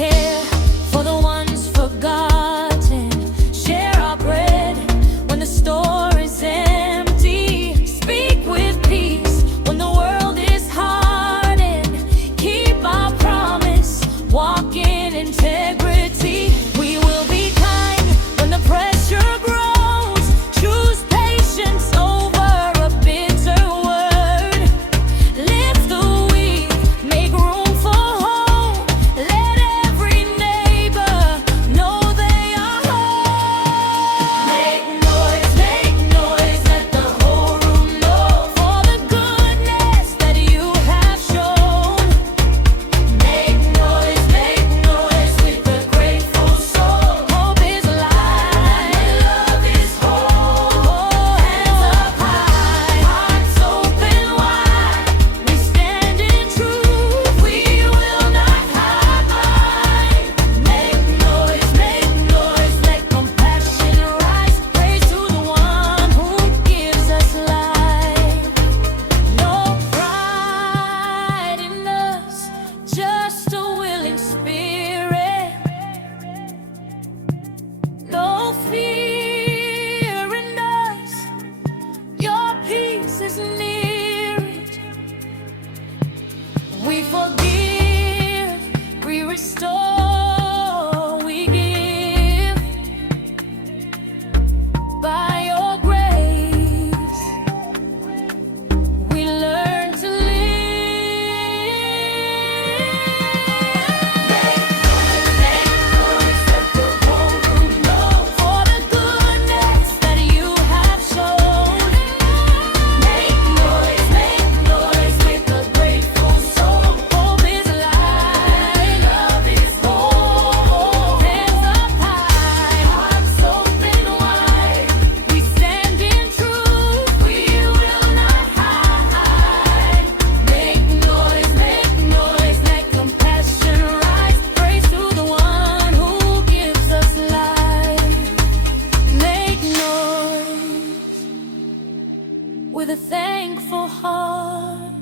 care for the ones forgotten. Share our bread when the store is empty. Speak with peace when the world is hardened. Keep our promise, walk in integrity. We will be kind when the pressure grows. Choose patience over a bitter word. Lift the weak, make room for hope. Let every neighbor know they are whole. Make noise, let the whole room know for the goodness that you have shown. Make noise with a grateful soul. Hope is alive, love is whole. Hands up high, hearts open wide. We stand in truth, we will not hide. Make noise, let compassion rise. Praise to the one who gives us life. No pride in us, just a willing spirit. No fear in us, your peace is near it. We forgive, we restore, we give. By your grace, we learn to live. Make noise, let the whole room know for the goodness that you have shown. Make noise with a grateful soul. Hope is alive, love is whole. Hands up high, hearts open wide. We stand in truth, we will not hide. Make noise, let compassion rise. Praise to the one who gives us life. Make noise with a thankful heart.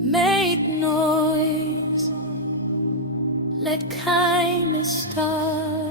Make noise, let kindness start.